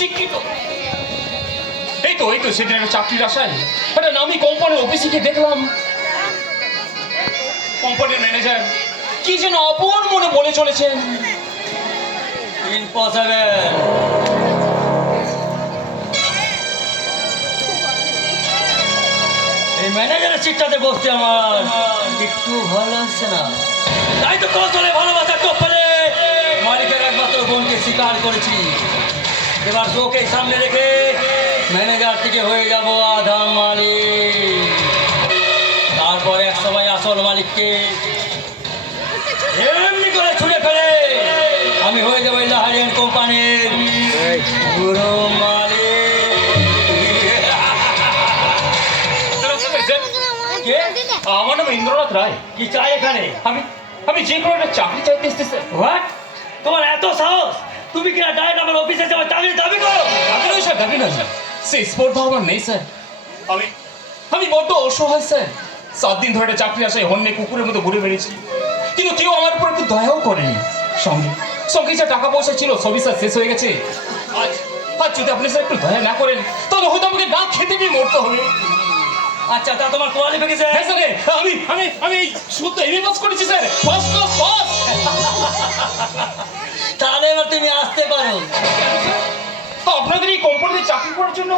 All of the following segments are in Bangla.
শিক্ষিত। এই তো সেদিন একটা চাকরির আশায় একটা নামি কোম্পানির অফিসে গিয়ে দেখলাম কোম্পানির ম্যানেজার কি যেন অপর মনে বলে চলেছেন, ইম্পসিবল। এই ম্যানেজারের সিটটাতে বসতে আমার একটু ভালো লাগছে না। তাই তো কৌশলে ভালোবাসার টোপরে মালিকের একমাত্র বোনকে স্বীকার করেছি। এবার চোখে সামনে রেখে ম্যানেজার থেকে হয়ে যাব আধা মালিক, তারপরে এক সময় আসল মালিককে এমনি করে ছুঁড়ে ফেলে আমি হয়ে যাবো লাহারিয়ান কোম্পানির পুরো মালিক। আমার নাম ইন্দ্রনাথ রায়। কি চাই এখানে? আমি যে কোনো একটা চাকরি চাইতে এসেছি। হোয়াট? তোমার এত সাহস? তুমি কি ডাইরেক্ট আমার অফিসে যাওয়ার চাকরি দাবি করো? দাবি না স্যার, সেই স্পর্ধা আমার নেই স্যার। আমি বড্ড অসহায় স্যার। 7 দিন ধরে চাকরি আসায় হন্যে কুকুরের মতো ঘুরে বেড়েছি, কিন্তু কেউ আমার উপর একটু দয়াও করেনি। সঙ্গে যা টাকা পয়সা ছিল সবই স্যার শেষ হয়ে গেছে। আজ যদি আপনি স্যার একটু দয়া না করেন তাহলে হয়তো আমাকে না খেতে গিয়ে মরতে হবে। আচ্ছা, তা তোমার কোয়ালিফিকেশন? হ্যাঁ স্যার, আমি শুধু এমএ পাস করেছি স্যার, ফার্স্ট ক্লাস পাস। তাহলে এবার তুমি আসতে পারো। আপনাদের এই কোম্পানিতে চাকরি করার জন্য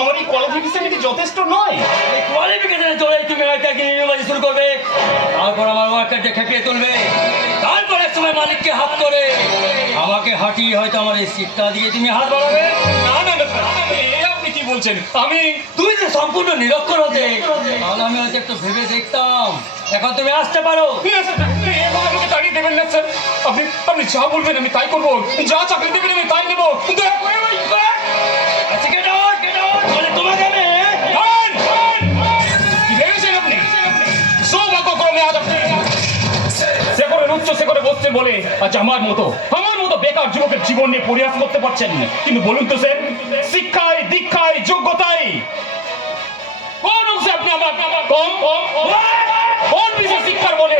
আমার এই কোয়ালিফিকেশন কি যথেষ্ট নয়? এই কোয়ালিফিকেশনে চলে তুমি হয়তো একদিন ইউনিভার্সিটি শুরু করবে, তারপর আমার ওয়ার্কারকে খেপিয়ে তুলবে, তারপর এক সময় মালিককে হাত করে আমাকে হাঁটিয়ে হয়তো আমার এই সিটটা দিয়ে তুমি হাত বাড়াবে। না আপনি কি বলছেন? তুই যে সম্পূর্ণ নিরক্ষর হতে, তাহলে আমি হয়তো একটু ভেবে দেখতাম। এখন তুমি আসতে পারো। আমাকে তাড়িয়ে দেবেন না স্যার। আপনি যা বলবেন আমি তাই করবো, যা চাকরি দেবেন আমি তাই নেবো। আচ্ছা, get out, বলে তোমাকে আমি কি ভেবেছেন আপনি? সৌভাগ্যক্রমে আজ আপনি শেখরের উচ্চ শেখরে বসছেন বলে আজ আমার মতো বেকার যুবকের জীবন নিয়ে পরিহাস করতে পারছেন। কিন্তু বলুন তো স্যার, শিক্ষায় দীক্ষায় যোগ্যতায় কোন অংশে আপনি আমার কম? কোন বিষয় শিক্ষার বলে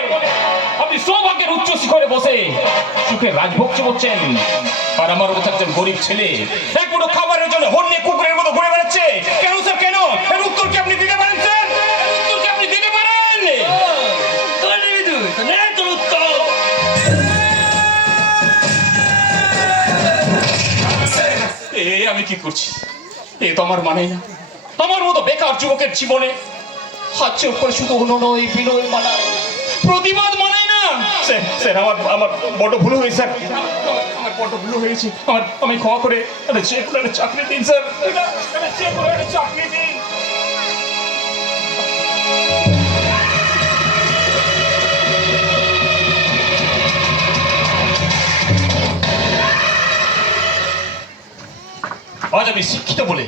আপনি সৌভাগ্যের উচ্চ শিখরে বসে সুখের রাজভোগ করছেন, আর আমার মতো একজন গরিব ছেলে এক মুঠো খাবারের জন্য হন্যে কুকুরের মতো ঘুরে বেড়াচ্ছে? কেন স্যার, কেন? এর উত্তর কি আপনি দিতে পারেন স্যার? উত্তর কি আপনি দিতে পারেন? আমি কি করছি? এ তো আমার মানে না। আমার মতো বেকার যুবকের জীবনে হাত চোখ করে শুধু অনুনয় বিনয় মানায়, প্রতিবাদ মানায় না। স্যার আমার বড় ভুল হয়েছে স্যার, আমার বড় ভুল হয়েছে। আমি ক্ষমা করে যে কোনো একটা চাকরি দিন স্যার, যে কোনো একটা চাকরি দিন। আজ আমি শিক্ষিত বলে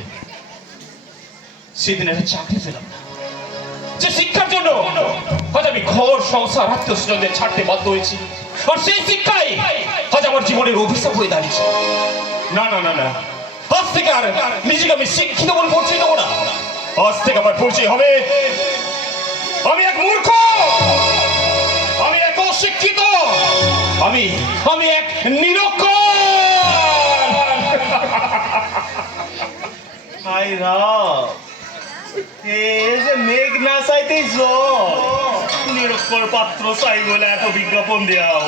সেদিন একটা চাকরি পেলাম না, যে শিক্ষার জন্য আজ আমি ঘর সংসার আত্মীয় স্বজনদের ছাড়তে বাধ্য হয়েছি, আর সেই শিক্ষাই আজ আমার জীবনের অভিশাপ হয়ে দাঁড়িয়েছে। না, আজ থেকে আর নিজেকে আমি শিক্ষিত বলে পরিচয় দেবো না। আজ থেকে আমার পরিচয় হবে আমি এক মূর্খ, আমি এক অশিক্ষিত, আমি এক নিরক্ষর। হাই রাম, মেঘ না চাইতেই নিরক্ষর পাত্র চাই বলে এত বিজ্ঞাপন দেওয়াও,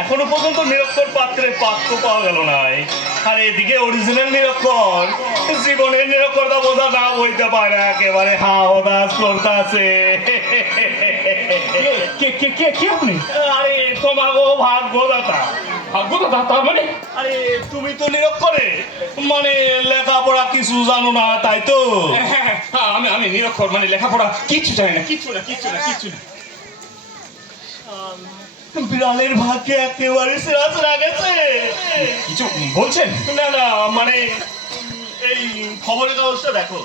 এখনো পর্যন্ত নিরক্ষর পাত্রের পাত্র পাওয়া গেল নাই। আর এদিকে অরিজিনাল নিরক্ষর জীবনের নিরক্ষরতা বোঝা না বইতে পারে, একেবারে হাওদাস করতেছে। কে আপনি? আরে তোমাকে ভাগ্যদাতা। ভাগ্যদাতা তার মানে? আরে তুমি তো নিরক্ষরে, মানে লেখাপড়া কিছু জানো না, তাই তো? আমি নিরক্ষর, মানে লেখাপড়া কিচ্ছু জানি না, কিচ্ছু না। বিড়ালের ভাগ্যে একেবারে সেরা গেছে। কিছু বলছেন? না, মানে এই খবরের কাগজটা দেখো।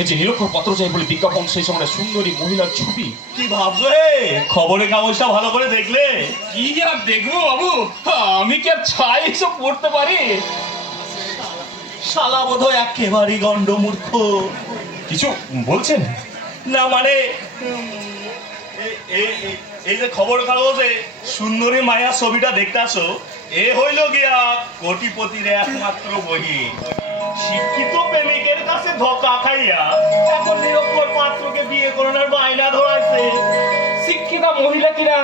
এই যে নিরক্ষর পত্র চাই বলে বিজ্ঞাপন, সেই সময় সুন্দরী মহিলার ছবি। কি ভাবছো হে? খবরের কাগজটা ভালো করে দেখলে? কি আর দেখবো বাবু, আমি কি আর ছাই এসব পড়তে পারি? শালা বোধহয় একেবারেই গন্ডমূর্খ। কিছু বলছেন? না মানে এই যে খবর কাগজে সুন্দরী মায়া ছবিটা দেখতাছো, এ হইল গিয়া কোটিপতির একমাত্র বহি। শিক্ষিত প্রেমিকের কাছে ধোকা খাইয়া এখন নিরক্ষর পাত্রকে বিয়ে করানোর বায়না ধরাইছে। শিক্ষিতা মহিলা কিনা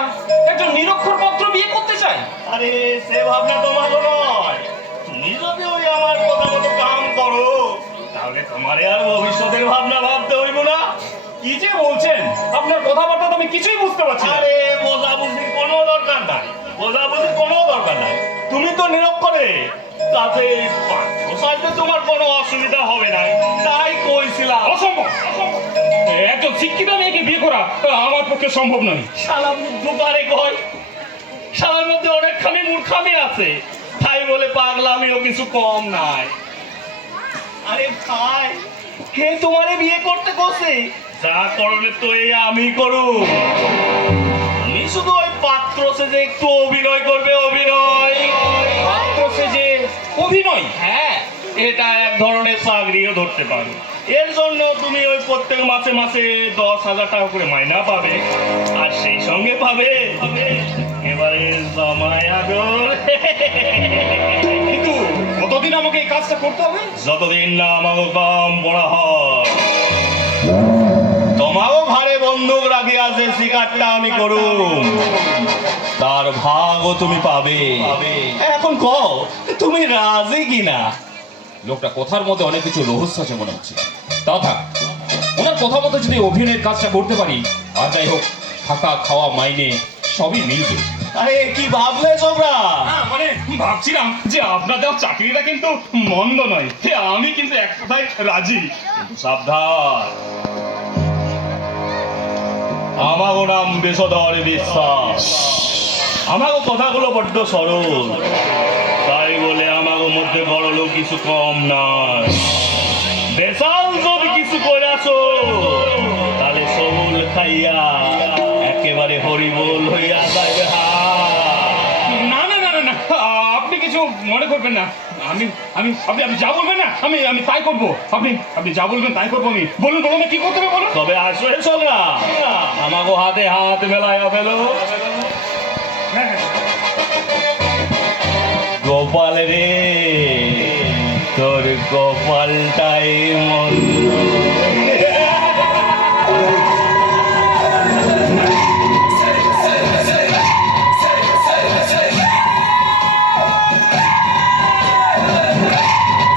একজন নিরক্ষর পাত্র বিয়ে করতে চায়? আরে সে ভাবনা তোমার নয়। তুমি যদি ওই আমার কথা মতো কাম করো, তাহলে তোমার আর ভবিষ্যতের ভাবনা ভাবতে হইব না। কি যে বলছেন, আপনার কথাবার্তা তো আমি কিছুই বুঝতে পারছি না। আরে বোঝাবুঝির কোনো দরকার নাই, বোঝাবুঝির কোনো দরকার নাই। তুমি তো নিরক্ষরে, তাতে পাত্র চাইতে তোমার কোনো অসুবিধা হবে না, তাই কইছিলাম। অসম্ভব, একজন শিক্ষিত মেয়েকে বিয়ে করা আমার পক্ষে সম্ভব নয়। শালা মুগ্ধ পারে কয়, শালার মধ্যে অনেকখানি মূর্খামি আছে, তাই বলে পাগলামিও কিছু কম নাই। আরে ভাই, কে তোমারে বিয়ে করতে কইছে? যা করলে তো এই আমি করু। তুমি শুধু ওই পাত্র সেজে একটু অভিনয় করবে, অভিনয়। পাত্র সেজে অভিনয়? হ্যাঁ, এটা এক ধরনের চাকরিও ধরতে পারো। এর জন্য তুমি ওই প্রত্যেক মাসে মাসে 10,000 টাকা করে মাইনা পাবে, আর সেই সঙ্গে পাবে এবারে জামাই আদর। কিন্তু কতদিন আমাকে এই কাজটা করতে হবে? যতদিন না আমাকে কাম পড়া হয়। তোমারও ঘরে বন্দুক রাখিয়া যে শিকারটা আমি করুম, তার ভাগও তুমি পাবে। এখন কও তুমি রাজি কিনা? লোকটা কথার মধ্যে অনেক কিছু রহস্য আছে মনে হচ্ছে। তা থাক, ওনার কথা মতো যদি অভিনয়ের কাজটা করতে পারি, আর যাই হোক, থাকা খাওয়া মাইনে সবই মিলবে। আরে কি ভাবলে তোমরা? মানে ভাবছিলাম যে আপনার দেওয়া চাকরিটা কিন্তু মন্দ নয়, আমি কিন্তু এক কথায় রাজি। কিন্তু সাবধান, আমাগো নাম বিষধর বিশ্বাস। আমাগো কথাগুলো বড্ড সরল, তাই বলে আমাগো মধ্যে বড় লোক কিছু কম নাই। বেসাল যদি কিছু করেছো, তাহলে সবুল খাইয়া একেবারে হরিবোল হইয়া যাইবে। না না না না না, আপনি কিছু মনে করবেন না। আমি আমি আপনি আপনি যা বলবেন না, আমি আমি তাই করবো। আপনি আপনি যা বলবেন তাই করবো। আমি বলুন বলুন, কি করতে হবে বলুন। তবে আসবে সোনা, আমাগো হাতে হাত মেলাইয়া ফেলো। গোপাল রে, তোর কপালটাই মন্দ।